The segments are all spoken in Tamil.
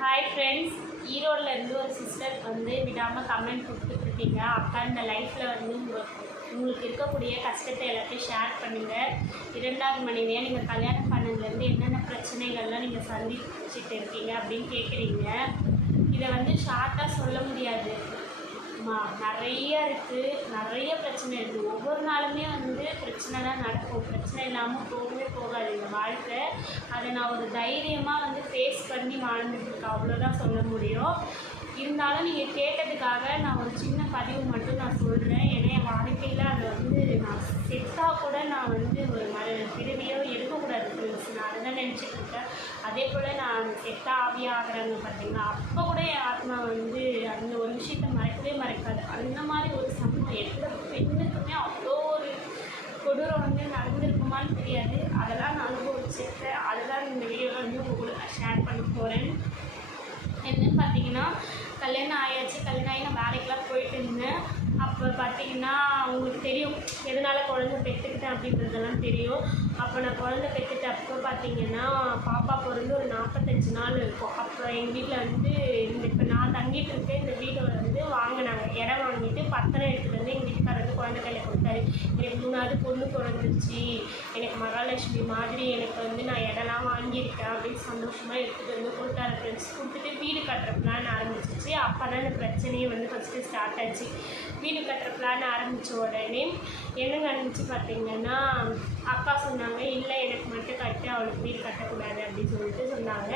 ஹாய் ஃப்ரெண்ட்ஸ் ஈரோடில் இருந்து ஒரு சிஸ்டர் வந்து விடாமல் கமெண்ட் கொடுத்துட்ருக்கீங்க. அக்கா இந்த லைஃப்பில் வந்து உங்கள் உங்களுக்கு இருக்கக்கூடிய கஷ்டத்தை எல்லாத்தையும் ஷேர் பண்ணுங்கள் இரண்டாவது மனைவியாக நீங்கள் கல்யாணம் பண்ணதுலேருந்து என்னென்ன பிரச்சனைகள்லாம் நீங்கள் சந்திச்சுட்டு இருக்கீங்க அப்படின்னு கேட்குறீங்க இதை வந்து ஷார்ட்டாக சொல்ல முடியாது. மா நிறைய இருக்குது நிறைய பிரச்சனை இருக்குது ஒவ்வொரு நாளுமே வந்து பிரச்சனைலாம் நடக்கும். பிரச்சனை இல்லாமல் போகவே போகாது. இந்த வாழ்க்கை. அதை நான் ஒரு தைரியமாக வந்து ஃபேஸ் பண்ணி வாழ்ந்துட்டுருக்கேன் அவ்வளோதான் சொல்ல முடியும். இருந்தாலும் நீங்கள் கேட்டதுக்காக நான் ஒரு சின்ன பதிவு மட்டும் நான் சொல்கிறேன் ஏன்னா என் வாழ்க்கையில் அதை வந்து நான் செத்தாக கூட நான் வந்து ஒரு மறு பிறவியோ எடுக்கக்கூடாது. ஃப்ரெண்ட்ஸ் நான் அதை தான் அதே போல் நான் செத்தா ஆவியாகிறாங்க பார்த்தீங்களா அப்போ கூட என் ஆத்மா வந்து அந்த ஒரு விஷயத்தை மறக்கவே மறக்காது. அந்த மாதிரி ஒரு சம்பவம் எந்த பெண்ணுக்குமே அவ்வளோ ஒரு கொடூரம் வந்து நடந்திருக்குமான்னு தெரியாது. அதெல்லாம் நான் அனுபவிச்சிருக்கேன். அதெல்லாம் இந்த வீடியோவில் வந்து உங்களுக்கு ஷேர் பண்ண போகிறேன் என்னன்னு பார்த்தீங்கன்னா கல்யாணம் ஆயாச்சு. கல்யாணம் ஆகி நான் வேலைக்கெலாம் போயிட்டு இருந்தேன். அப்போ பார்த்தீங்கன்னா உங்களுக்கு தெரியும் எதனால் குழந்த பெற்றுக்கிட்டேன் அப்படின்றதெல்லாம் தெரியும். அப்போ நான் குழந்த பெற்றுட்ட அப்போ பார்த்தீங்கன்னா பாப்பா பிறந்து ஒரு நாற்பத்தஞ்சு நாள் இருக்கும். அப்போ எங்கள் வீட்டில் வந்து இந்த இப்போ தங்கிட்டு இருக்க இந்த வீடு வந்து வாங்கினாங்க. இடம் வாங்கிட்டு பத்திரம் எடுத்துகிட்டு வந்து எங்கள் வீட்டுக்காரர் வந்து குழந்தை கையில் கொடுத்தாரு. எனக்கு மூணாவது பொண்ணு பிறந்துருச்சு. எனக்கு மகாலட்சுமி மாதிரி எனக்கு வந்து நான் இடம்லாம் வாங்கியிருக்கேன் அப்படின்னு சந்தோஷமாக எடுத்துகிட்டு வந்து கொடுத்தாரு ஃப்ரெண்ட்ஸ் கொடுத்துட்டு வீடு கட்டுற பிளான் ஆரம்பிச்சிச்சு. அப்போ தான் இந்த பிரச்சனையே வந்து ஃபஸ்ட்டு ஸ்டார்ட் ஆச்சு. வீடு கட்டுற பிளான் ஆரம்பித்த உடனே என்னங்க ஆரம்பிச்சு பார்த்தீங்கன்னா அப்பா சொன்னாங்க இல்லை எனக்கு மட்டும் கட்டு அவளுக்கு வீடு கட்டக்கூடாது அப்படின்னு சொல்லிட்டு சொன்னாங்க.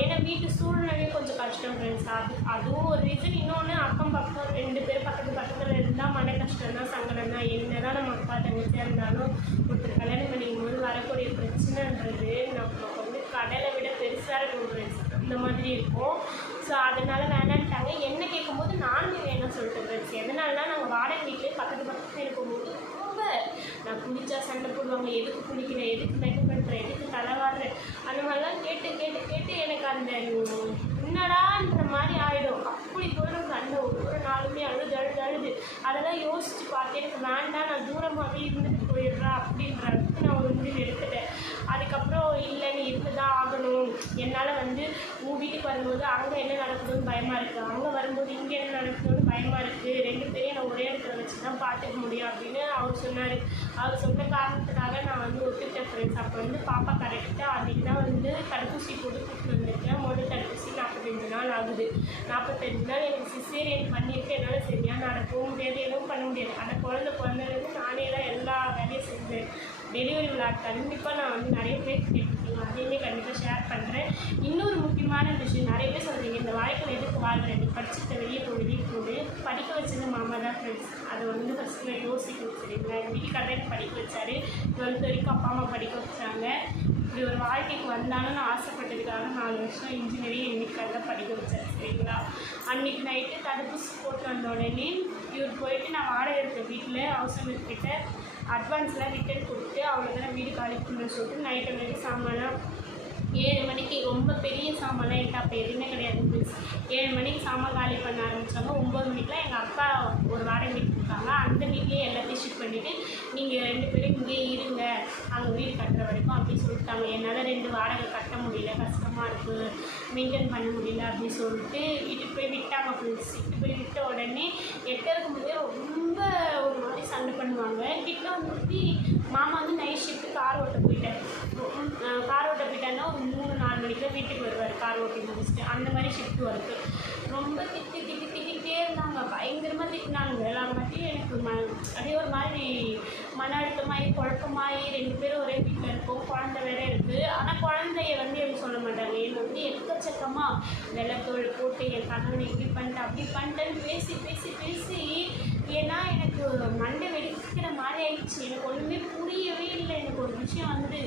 ஏன்னா வீட்டு சூழ்நிலையே கொஞ்சம் கஷ்டம் ஃப்ரெண்ட்ஸ் அது அதுவும் ஒரு ரீசன் இன்னொன்று அக்கம் பக்கம் ரெண்டு பேர் பக்கத்து பக்கத்தில் இருந்தால் மன கஷ்டம் தான் சங்கடம் தான் என்ன தான் நம்ம அப்பா தங்கச்சியாக இருந்தாலும் ஒருத்தர் கல்யாணம் பண்ணிக்கும் போது வரக்கூடிய பிரச்சனைன்றது நமக்கு வந்து கடலை விட பெருசாக இருக்கும் இந்த மாதிரி இருக்கும். ஸோ அதனால் வேணான்ட்டாங்க என்ன கேட்கும்போது நானுமே வேணாம் சொல்லிட்டு ஃப்ரெண்ட்ஸ் எதனாலனா நாங்கள் வாடகை வீட்டிலே பக்கத்து பக்கத்தில் இருக்கும்போது ரொம்ப நான் குளிச்சா சண்டை போடுவாங்க. எதுக்கு குளிக்கிறேன் எதுக்கு மேக்கப் பண்ணுறேன் எதுக்கு தலைவாடுறேன் அந்த மாதிரிலாம் கேட்டு கேட்டு கேட்டு எனக்கு அந்த மாதிரி ஆகிடும் அப்படி போயிடும் சண்டை ஒவ்வொரு நாளுமே அழுது அழுது அழுது. அதெல்லாம் யோசித்து பார்த்து எனக்கு வேண்டாம் நான் தூரமாகவே இருந்துட்டு போயிடுறா அப்படின்ற அளவுக்கு நான் ஒரு முடிவு எடுத்துட்டேன். அதுக்கப்புறம் இல்லை நீ இருந்து தான் ஆகணும். என்னால் வந்து உன் வீட்டுக்கு வரும்போது அங்கே என்ன நடக்குதுன்னு பயமாக இருக்குது அங்கே வரும்போது இங்கே என்ன நடக்குதுன்னு பயமாக இருக்குது ரெண்டு பேரையும் நான் ஒரே இடத்துல வச்சு தான் பார்த்துக்க முடியும் அப்படின்னு அவர் சொன்னார். அவர் சொன்ன காரணத்துக்காக நான் வந்து ஒத்துக்கிட்டேன் ஃப்ரெண்ட்ஸ் அப்போ வந்து பாப்பா கரெக்டாக அன்றைக்கி தான் வந்து தடுப்பூசி போட்டு கூப்பிட்டு வந்திருக்கேன். முதல் தடுப்பூசி நாற்பத்தஞ்சு நாள் ஆகுது. நாற்பத்தஞ்சு நாள் எனக்கு சிசேரியன் பண்ணியிருக்கேன் என்னால் சரியாக நடக்கவும் முடியாது எதுவும் பண்ண முடியாது. ஆனால் குழந்தை பிறந்ததுலேருந்து நானே தான் எல்லா வேலையும் செஞ்சேன். டெலிவரி விளாக் கண்டிப்பாக நான் வந்து நிறைய பேர் கேட்டிருக்கீங்க அதையுமே கண்டிப்பாக ஷேர் பண்ணுறேன் இன்னொரு முக்கியமான விஷயம் நிறைய பேர் சொல்கிறீங்க இந்த வாழ்க்கையில் எதுக்கு வாழ்கிறது படிச்சுட்டு வெளியே போய் வெளியே போடு படிக்க வச்சது மாமா தான் ஃப்ரெண்ட்ஸ் அதை வந்து ஃபஸ்ட்டு நான் யோசிக்கணும் சரிங்களா? எங்கள் வீட்டுக்காரர் எனக்கு படிக்க வச்சாரு. டுவெல்த் வரைக்கும் அப்பா அம்மா படிக்க வச்சாங்க. இப்படி ஒரு வாழ்க்கைக்கு வந்தாலும் நான் ஆசைப்பட்டதுக்காக நாலு வருஷம் இன்ஜினியரிங் எங்கள் e. தான் படிக்க வச்சேன் சரிங்களா? அன்றைக்கி நைட்டு தடுப்பூசி போட்டு வந்த உடனே இவர் போயிட்டு நான் வாடகை இருக்க வீட்டில் ஹவுஸ் கிட்ட அட்வான்ஸ்லாம் ரிட்டன் கொடுத்து அவ்வளோதான் வீடு காலி பண்ண சொல்லிட்டு நைட்டு வரைக்கும் சாமானாக ஏழு மணிக்கு ரொம்ப பெரிய சாமான்லாம் என்கிட்ட அப்போ எதுவுமே கிடையாது ஏழு மணிக்கு சாமான் காலி பண்ண ஆரம்பித்தாங்க ஒம்பது மணிக்கெலாம் எங்கள் அக்கா ஒரு வாடகை வீட்டு இருக்காங்க அந்த வீட்லேயே எல்லாத்தையும் ஷிஃப்ட் பண்ணிவிட்டு நீங்கள் ரெண்டு பேரும் இங்கேயே இருங்க. அங்கே வீடு கட்டுற வரைக்கும் அப்படின்னு சொல்லிட்டாங்க. என்னால் ரெண்டு வாடகை கட்ட முடியல. கஷ்டமாக இருக்குது மெயின்டைன் பண்ண முடியல அப்படின்னு சொல்லிட்டு வீட்டுக்கு போய் விட்டாங்க ஃப்ரெண்ட்ஸ் வீட்டுக்கு போய் விட்ட உடனே எட்ட இருக்கும்போதே ரொம்ப ஒரு மாதிரி சண்டை பண்ணுவாங்க. கிட்ட வந்துட்டு மாமா வந்து நைட் ஷிஃப்ட்டு கார் ஓட்ட போயிட்டார். கார் ஓட்ட போயிட்டாருன்னா ஒரு மூணு நாலு மணிக்கு வீட்டுக்கு வருவார் கார் ஓட்டி முடிச்சுட்டு. அந்த மாதிரி ஷிஃப்ட் ஒர்க்கு ரொம்ப திட்டி திட்டி திட்டிகிட்டே இருந்தாங்க. பயங்கரமாக திட்டினாங்க. எல்லாமாட்டியும் எனக்கு ம அதே ஒரு மாதிரி மன அழுத்தம் குழப்பமாகி ரெண்டு பேரும் ஒரே வீட்டில் இருக்கோம் குழந்தை வேற இருக்குது ஆனால் குழந்தைய வந்து எனக்கு சொல்ல மாட்டாங்க. என்னை வந்து எக்கச்சக்கமாக வெள்ளத்தோல் போட்டு என் கணவனை இப்படி பண்ணிட்டேன் அப்படி பண்ணிட்டேன்னு பேசி பேசி பேசி ஏன்னா எனக்கு மண்டை வெடிக்கிற மாதிரி ஆயிடுச்சு. எனக்கு ஒன்றுமே புரியவே இல்லை. எனக்கு ஒரு விஷயம் வந்து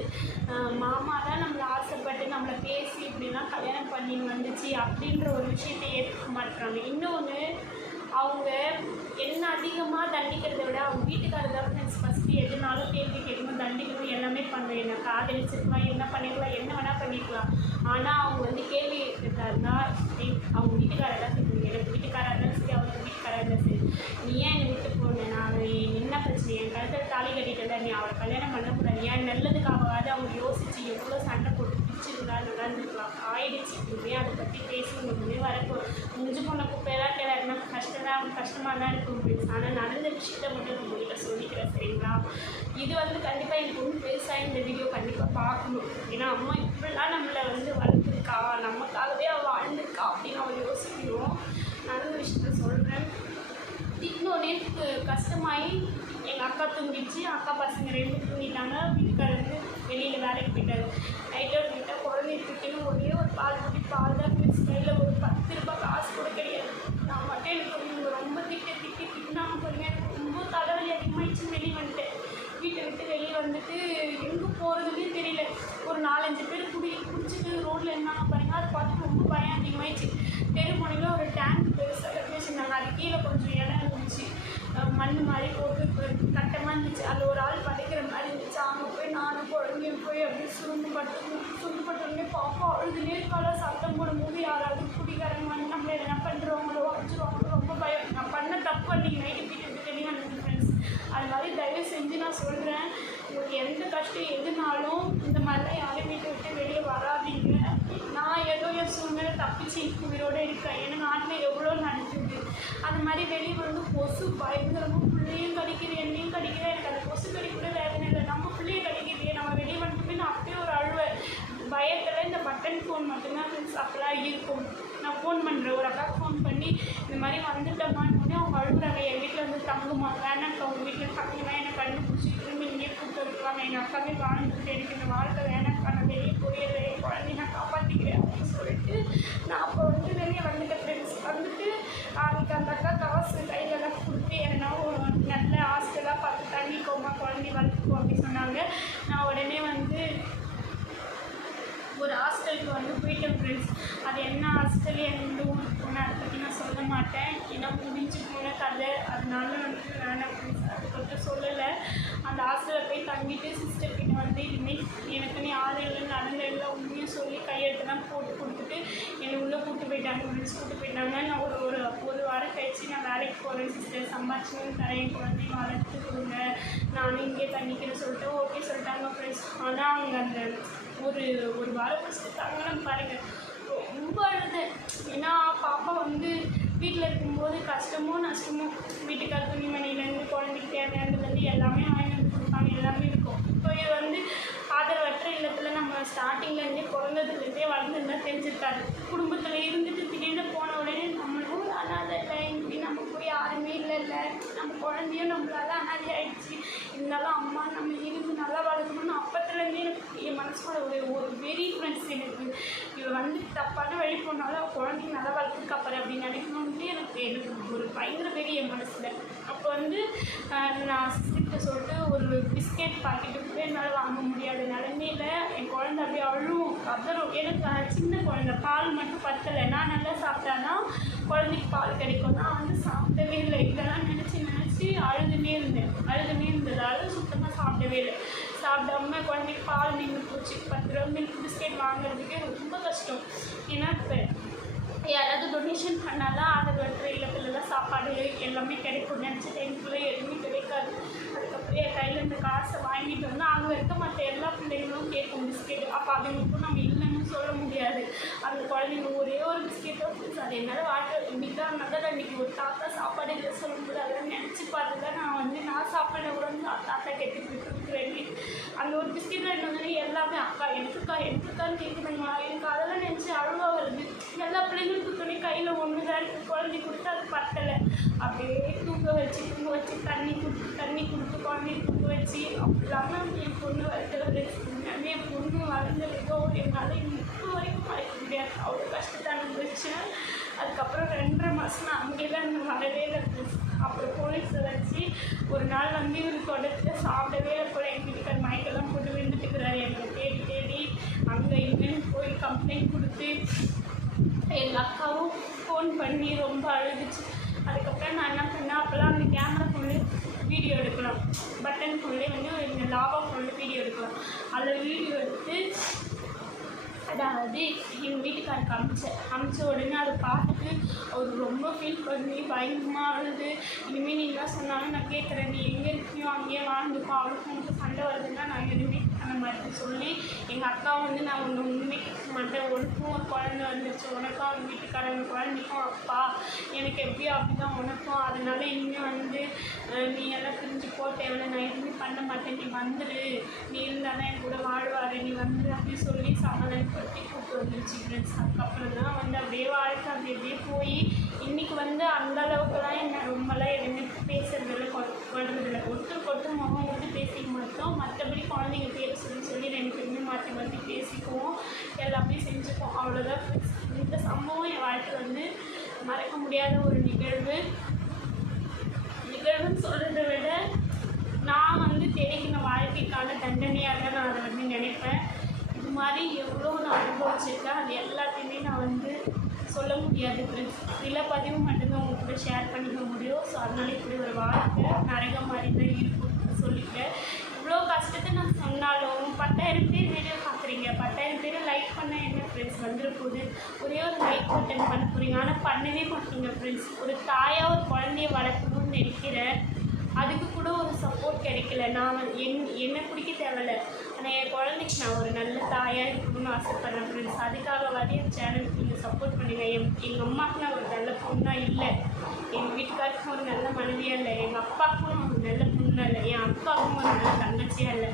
மாமா தான் நம்மளை ஆசைப்பட்டு நம்மளை பேசி இப்படிலாம் கல்யாணம் பண்ணி வந்துச்சு அப்படின்ற ஒரு விஷயத்தை ஏற்றுக்க மாட்டுறாங்க இன்னொன்று அவங்க என்ன அதிகமாக தண்டிக்கிறத விட அவங்க வீட்டுக்காரர் தான் ஃப்ரெண்ட்ஸ் எதுனாலும் கேள்வி கேட்கணும் தண்டிக்கணும் எல்லாமே பண்ணுவேன். என்ன காதலிச்சிருக்கலாம் என்ன பண்ணிக்கலாம் என்ன வேணால் பண்ணிக்கலாம் ஆனால் அவங்க வந்து கேள்வி கேட்கறாருன்னா அவங்க வீட்டுக்காரர் தான் எனக்கு வீட்டுக்காரர் இருந்தாலும் சரி அவங்க வீட்டுக்காரர் இருந்தாலும் சரி நீ ஏன் பிரச்சனை தாலி கட்டிட்டு நீ அவளை கல்யாணம் பண்ணக்கூடாது. ஏன் நல்லதுக்காகவாது அவங்க யோசிச்சு எவ்வளோ சண்டை போட்டு பிடிச்சிருந்தா நடந்துருக்கலாம் ஆயிடுச்சு. கொடுப்பேன் அதை பற்றி பேசணும். உங்களுக்கு வரப்போ முடிஞ்சு போன குப்பையெல்லாம் நம்ம கஷ்டம் தான் கஷ்டமாக தான் இருக்கும். ஃப்ரெண்ட்ஸ் ஆனால் நடந்த விஷயத்த மட்டும் உங்கள்கிட்ட சொல்லிக்கிறேன் சரிங்களா? இது வந்து கண்டிப்பாக எனக்கு ஒன்றும் பெருசாக இந்த வீடியோ கண்டிப்பாக பார்க்கணும். ஏன்னா அம்மா இப்படிலாம் நம்மளை வந்து வளர்த்துருக்கா. நமக்காகவே அவள் வாழ்ந்திருக்கா அப்படின்னு அவள் யோசிக்கணும். நடந்த விஷயத்த சொல்கிறேன் திட்டினோடனே எனக்கு கஷ்டமாயி எங்கள் அக்கா தூங்கிடுச்சு. அக்கா பசங்க ரெண்டு தூங்கிட்டாங்க. வீட்டுக்காரர் வந்து வெளியில் வேலைக்கு போயிட்டாரு. நைட்டோ நைட்டாக குழந்தைய தூக்கின்னு ஒரே ஒரு பால் குட்டி பால் தான் மிஸ் கையில் ஒரு பத்து ரூபாய் காசு கூட கிடையாது. நான் மட்டும் எனக்கு ரொம்ப திட்டு திட்டி திட்டினாங்க போகிறீங்க எனக்கு ரொம்ப தலைவலி அதிகமாகிடுச்சு வெளியே வந்துட்டேன். வீட்டை விட்டு வெளியே வந்துட்டு எங்கே போகிறதுனே தெரியல. ஒரு நாலஞ்சு பேர் குடி குடிச்சிட்டு ரோட்டில் இருந்தாங்க பாருங்க. அதை பார்த்து ரொம்ப பயம் அதிகமாகிடுச்சு தெரு ஒரு டேங்க் பெருசாக வச்சுருந்தாங்க அது கீழே கொஞ்சம் மண் மாதிரி போட்டு கட்டமாக இருந்துச்சு. அதில் ஒரு ஆள் படைக்கிற மாதிரி இருந்துச்சு. அங்கே போய் நானும் குழந்தையும் போய் அப்படியே சுருண்டு பட்டு சுருண்டு பட்டோடனே பாப்பா அழுதுனே இருக்கால சத்தம் போடும்போது யாராவது குடிக்காரங்க வந்து நம்மளை என்ன பண்ணுறவங்களோ அடிச்சிருவாங்களோ ரொம்ப பயம். நான் பண்ண தப்பு அன்றைக்கி நைட்டு வீட்டு விட்டு நீங்கள் ஃப்ரெண்ட்ஸ் அது மாதிரி தயவு செஞ்சு நான் சொல்கிறேன் உங்களுக்கு எந்த கஷ்டம் எதுனாலும் இந்த மாதிரிலாம் யாரும் வீட்டை விட்டு வெளியே வராதீங்க. நான் ஏதோ என் சூழ்நிலை தப்பிச்சு உயிரோடு இருக்கேன் ஏன்னா நாட்டில் எவ்வளோ நடக்குது அந்த மாதிரி வெளியே வந்து கொசு பயங்கரமாக பிள்ளையும் கடிக்குது என்னையும் கடிக்குது எனக்கு அந்த கொசு கடிக்கூட வேதனை இல்லை. நம்ம பிள்ளையை கடிக்குது நம்ம வெளியே வந்துட்டு நான் அப்படியே ஒரு அழுவை பயத்தில் இந்த பட்டன் ஃபோன் மட்டும்தான் ஃப்ரெண்ட்ஸ் அப்போலாம் இருக்கும். நான் ஃபோன் பண்ணுறேன் ஒரு அக்காவுக்கு ஃபோன் பண்ணி இந்த மாதிரி வந்துட்டோமான்னு உடனே அவங்க அழுகுறாங்க. என் வீட்டில் வந்து தங்குமா? வேணாம் அவங்க வீட்டில் தங்குனா என்னை கண்டுபிடிச்சி திரும்பி இங்கே கூப்பிட்டு வருவாங்க எங்கள் அக்காவே வாழ்ந்துட்டு எனக்கு இந்த வாழ்க்கை வேணாம்க்கா நான் வெளியே போயிடுறேன் என் குழந்தைய நான் காப்பாற்றிக்கிறேன் அப்படின்னு சொல்லிட்டு நான் அப்போ வந்து வெளியே வந்துட்டேன் ஃப்ரெண்ட்ஸ் அதுக்கு அந்த அக்கா காசு கையிலலாம் கொடுத்து என்ன ஒரு நல்ல ஹாஸ்டலாக பார்த்து தங்கிக்கோமா குழந்தை வளர்த்துக்கோ அப்படின்னு சொன்னாங்க. நான் உடனே வந்து ஒரு ஹாஸ்டலுக்கு வந்து போயிட்டேன் ஃப்ரெண்ட்ஸ் அது என்ன ஹாஸ்டல் எந்த ஊருக்கு போனேன் அதை பற்றி நான் சொல்ல மாட்டேன். ஏன்னா முடிஞ்சு போன கதை. அதனால வந்து வேணாம் ஃப்ரெண்ட்ஸ் அதை பற்றி சொல்லலை. அந்த ஹாஸ்டலில் போய் தங்கிட்டு சிஸ்டர் கிட்டே வந்து இனிமேல் எனக்கு நீ ஆறு இல்லை நடந்த எல்லாம் உண்மையும் சொல்லி கையெழுத்துலாம் போட்டு கொடுத்துட்டு என்னை உள்ளே கூப்பிட்டு போயிட்டாங்க ஃப்ரெண்ட்ஸ் கூப்பிட்டு போயிட்டாங்க. நான் ஒரு வாரம் கழிச்சு நான் வேலைக்கு போகிறேன் சிஸ்டர் சம்பாதிச்சுன்னு தரேன் குழந்தைய வளர்த்து கொடுங்க. நானும் இங்கே தண்ணிக்கிறேன் சொல்லிட்டு ஓகே சொல்லிட்டாங்க ஃப்ரெண்ட்ஸ் ஆனால் அவங்க அந்த ஒரு ஒரு வாரம் ஃபஸ்ட்டு தங்கணும் பாருங்கள் ரொம்ப அழுதேன். ஏன்னா பாப்பா வந்து வீட்டில் இருக்கும்போது கஷ்டமோ நஷ்டமோ வீட்டுக்கார துணிமணிலேருந்து குழந்தைக்கு தேவையானதுலேருந்து எல்லாமே வாங்கி வந்து கொடுப்பாங்க. எல்லாமே இருக்கும். இப்போ இது வந்து ஆதரவற்ற இல்லத்தில் நம்ம ஸ்டார்டிங்லேருந்தே பிறந்ததுலேருந்தே வளர்ந்துருந்தா தெரிஞ்சிருக்காது. குடும்பத்தில் இருந்துட்டு திடீர்னு போன உடனே நம்ம அனாதை இல்லை இப்படி நமக்கு யாருமே இல்லைல்ல. நம்ம குழந்தையும் நம்மளால அனாதை ஆயிடுச்சு. இருந்தாலும் அம்மா நம்ம இருந்து நல்லா வளர்க்கணும்னு அப்பத்துலேருந்தே எனக்கு என் மனசுக்குள்ள ஒரு ஒரு வெரி ஃப்ரெண்ட்ஸ் எனக்கு. இவள் வந்து தப்பான வழி போனாலும் அவள் குழந்தைய நல்லா வளர்த்துக்கு அப்புறம் அப்படின்னு நினைக்கணும்ட்டு எனக்கு எனக்கு ஒரு பயங்கர வெறி என் மனசில். அப்போ வந்து நான் சிஸ்டர்கிட்ட சொல்லிட்டு ஒரு பிஸ்கெட் பாக்கெட்டு கூட என்னால் வாங்க முடியாத நிலமையில என் குழந்தை அப்படியே அழுவும் கதறும். எனக்கு சின்ன குழந்தை பால் மட்டும் பத்தலை. நான் நல்லா சாப்பிட்டாதான் குழந்தைக்கு பால் கிடைக்கும் நான் வந்து சாப்பிடவே இல்லை. இதெல்லாம் நினச்சி நினச்சி அழுதுனே இருந்தேன். அழுதுனே இருந்ததால சுத்தமாக சாப்பிடவே இல்லை. சாப்பிடாம குழந்தைக்கு பால் நின்று போச்சு. பத்து ரூபா மில்க் பிஸ்கெட் வாங்குறதுக்கே ரொம்ப கஷ்டம். ஏன்னா இப்போ யாராவது டொனேஷன் பண்ணாதான் அதை இல்லத்தில் இல்லத்துலலாம் சாப்பாடு எல்லாமே கிடைக்கும் நினச்ச டைமுக்குள்ளே எதுவுமே கிடைக்காது. அதுக்கப்புறம் என் கையில் இந்த காசை வாங்கிட்டு வந்து அங்கே இருக்க மற்ற எல்லா பிள்ளைங்களும் கேட்கும். பிஸ்கெட் அப்போ அதுங்களுக்கும் நம்ம சொல்ல முடியாது. அந்த குழந்தைங்க ஒரே ஒரு பிஸ்கெட்டோ அது என்னால் வாட்டர் இன்னைக்கு தான் தான் இன்னைக்கு ஒரு தாத்தா சாப்பாடு இல்லை சொல்லும்போது அதெல்லாம் நினச்சி பார்த்து தான் நான் வந்து நான் சாப்பாடு கூட தாத்தா கேட்டு கொடுக்குறேன் அந்த ஒரு பிஸ்கெட் ரெண்டு வந்து எல்லாமே அக்கா எனக்குக்கா எனக்குக்கான்னு கேட்குதுங்களா எனக்கு அதெல்லாம் நினச்சி அழுவாக வருது. எல்லா பிள்ளைங்களுக்கும் துணி கையில் ஒன்று தான் இருக்குது குழந்தை கொடுத்து அது பத்தலை அப்படியே தூங்க வச்சு தூங்க வச்சு தண்ணி கொடுத்து தண்ணி கொடுத்து குழந்தைய தூங்க வச்சு அப்படிலாம் என் பொண்ணு வளர்த்துறது என் பொண்ணு வளர்ந்ததுக்கோ என்னால் இப்போ வரைக்கும் மறைக்க முடியாது. அவ்வளோ கஷ்டத்தை அனுபவிச்சேன். அதுக்கப்புறம் ரெண்டரை மாதம் நான் அங்கேயே தான் இருந்து வரவே இல்லை. அப்புறம் போலீஸை வச்சு ஒரு நாள் வந்து இவர் தொடர்ந்து சாப்பிடவே கூட எங்கள் வீட்டுக்கார் மயக்கெல்லாம் போட்டு விழுந்துட்டுக்கிறாரு. எங்களை தேடி தேடி அங்கே இங்கேன்னு போய் கம்ப்ளைண்ட் கொடுத்து எங்கள் அக்காவும் ஃபோன் பண்ணி ரொம்ப அழுதுச்சு. அதுக்கப்புறம் நான் என்ன பண்ணேன்? அப்போல்லாம் அந்த கேமரா ஃபுல்லு வீடியோ எடுக்கலாம் பட்டன் ஃபுல்லே வந்து இந்த லாவா ஃபுல்லு வீடியோ எடுக்கலாம் அதில் வீடியோ எடுத்து அதாவது எங்கள் வீட்டுக்காருக்கு அமிச்சேன் அமிச்ச உடனே அதை பார்த்துட்டு அவர் ரொம்ப ஃபீல் பண்ணி பயங்கரமாக அழுது இனிமேல் நீ என்ன சொன்னாலும் நான் கேட்குறேன் நீ எங்கே இருக்கியோ அங்கேயே வாழ்ந்துக்கோ. அவளுக்கு உனக்கு சண்டை வருதுன்னா நான் எதுவுமே பண்ண சொல்லி எங்கள் அக்கா வந்து நான் ஒன்று உண்மைக்கு மாட்டேன். உனக்கும் ஒரு குழந்தை வந்துருச்சு. உனக்கும் அவங்க வீட்டுக்காரங்க குழந்தைக்கும் அப்பா. எனக்கு எப்படியோ அப்படி தான் உனக்கும். அதனால இனிமேல் வந்து நீ எல்லாம் பிரிஞ்சு போட்டேன் நான் எதுவுமே பண்ண மாட்டேன். நீ வந்துரு. நீ இருந்தால் தான் என் கூட வாழ்வார். நீ வந்துரு அப்படின்னு சொல்லி சமாதானப்படுத்தி கூப்பிட்டு வந்துருச்சு சில்ட்ரன்ஸ் அதுக்கப்புறம் தான் வந்து அப்படியே வாழ்க்கை அப்படி அப்படியே போய் இன்றைக்கி வந்து அந்த அளவுக்குலாம் என்ன ரொம்பலாம் எதுவுமே பேசுறதில்ல கொள்றதில்ல. ஒருத்தர் ஒருத்தர் முகம் வந்து பேசிக்க மாட்டோம். மற்றபடி குழந்தைங்க பேர் சொல்லி சொல்லி ரெண்டு பேருமே மாற்றி மாற்றி பேசிக்குவோம். எல்லாமே செஞ்சுக்குவோம் அவ்வளோதான் இந்த சம்பவம் என் வாழ்க்கை வந்து மறக்க முடியாத ஒரு நிகழ்வு. நிகழ்வுன்னு சொல்கிறத விட நான் வந்து தெரிவிக்கிற வாழ்க்கைக்கான தண்டனையாக தான் நான் அதை வந்து நினைப்பேன். இது மாதிரி எவ்வளோ நான் அனுபவிச்சிருக்கேன். அது எல்லாத்தையுமே நான் வந்து சொல்ல முடியாது ஃப்ரெண்ட்ஸ் சில பதிவு மட்டும்தான் உங்க கூட ஷேர் பண்ணிக்க முடியும். ஸோ அதனால இப்படி ஒரு வாழ்க்கை நரக மாதிரி தான் இருக்கும் சொல்லிக்கிறேன். இவ்வளோ கஷ்டத்தை நான் சொன்னாலும் பத்தாயிரம் பேர் வீடியோ பார்க்குறீங்க. பத்தாயிரம் பேர் லைக் பண்ண என்ன ஃப்ரெண்ட்ஸ் வந்துட போகுது? ஒரே ஒரு லைக் பட்டன் பண்ண போகிறீங்க ஆனால் பண்ணவே மாட்டீங்க ஃப்ரெண்ட்ஸ் ஒரு தாயாக ஒரு குழந்தைய வளர்க்கணும்னு நினைக்கிறேன். அதுக்கு கூட ஒரு சப்போர்ட் கிடைக்கல. நான் வந்து என் என்னை பிடிக்க தேவையில்ல. ஆனால் என் குழந்தைக்கு நான் ஒரு நல்ல தாயாக இருக்கணும்னு ஆசைப்பட்றேன் ஃப்ரெண்ட்ஸ் அதுக்காகவாது என் சேனலுக்கு நீங்கள் சப்போர்ட் பண்ணுங்கள் என் எங்கள் அம்மாவுக்கு நான் ஒரு நல்ல பொண்ணாக இல்லை. எங்கள் வீட்டுக்காருக்கும் ஒரு நல்ல மனைவியாக இல்லை. எங்கள் அப்பாவுக்கும் ஒரு நல்ல பொண்ணாக இல்லை. என் அப்பாவுக்கும் ஒரு நல்ல தங்கச்சியாக இல்லை.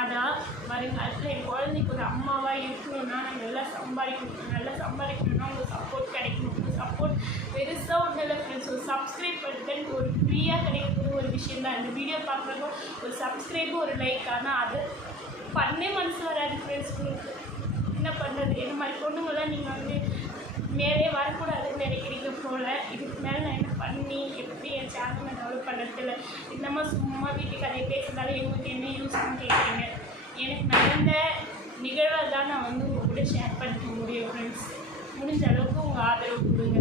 அதான் வருங்காலத்தில் என் குழந்தைக்கு ஒரு அம்மாவாக இருக்கணும்னா நான் நல்லா சம்பாதிக்கணும். நல்லா சம்பாதிக்கணும்னா உங்களுக்கு சப்போர்ட் கிடைக்கணும். சப்போர்ட் பெருசாக ஒன்றும் இல்லை ஃப்ரெண்ட்ஸ் ஒரு சப்ஸ்கிரைப் பண்ணுறேன் ஒரு ஃப்ரீயாக கிடைக்கும் ஒரு விஷயம் தான் இந்த வீடியோ பார்க்குறப்போ ஒரு சப்ஸ்கிரைபு ஒரு லைக் ஆனால் அது பண்ணே மனசு வராது ஃப்ரெண்ட்ஸ் என்ன பண்ணுறது என்ன மாதிரி பொண்ணுங்களாம் நீங்கள் வந்து மேலே வரக்கூடாதுன்னு நினைக்கிறீங்க போல். இதுக்கு மேலே நான் என்ன பண்ணி எப்படி என் சேனலை டெவலப் பண்ணுறதில்ல இன்னமா சும்மா வீட்டுக்கு அதை பேசுறதால எங்களுக்கு என்ன யூஸ்ன்னு கேட்குறீங்க. எனக்கு நடந்த நிகழ்வை தான் நான் வந்து உங்கள்கிட்ட கூட ஷேர் பண்ணிக்க முடியும் ஃப்ரெண்ட்ஸ் முடிஞ்ச அளவுக்கு உங்கள் ஆதரவு கொடுங்க.